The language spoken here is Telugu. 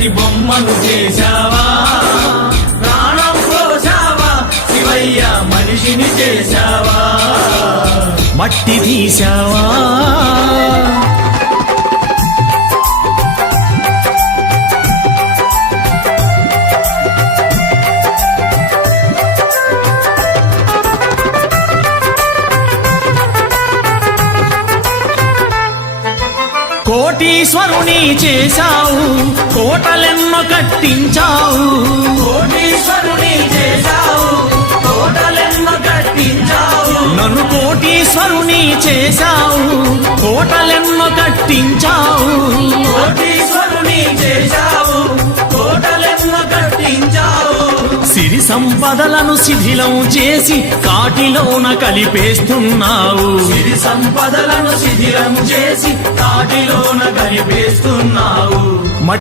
మట్టి బొమ్మను చేశావా? ప్రాణం పోసావా శివయ్య మనిషిని చేశావా? మట్టి తీశావా? కోటీశ్వరుని చేశావు. కోటలెన్నో కట్టించావు. కోటీశ్వరుని చేశావు. కోటలెన్నో కట్టించావు. నన్ను కోటీశ్వరుని చేశావు. కోటలెన్నో కట్టించావు. కోటీశ్వరుని చేశావు. కోటలెన్నో కట్టించావు. సిరి సంపదలను శిథిలం చేసి కాటిలోన కలిపేస్తున్నావు. సిరి సంపదలను శిథిలం చేసి కాటిలోన కలిపేస్తున్నావు.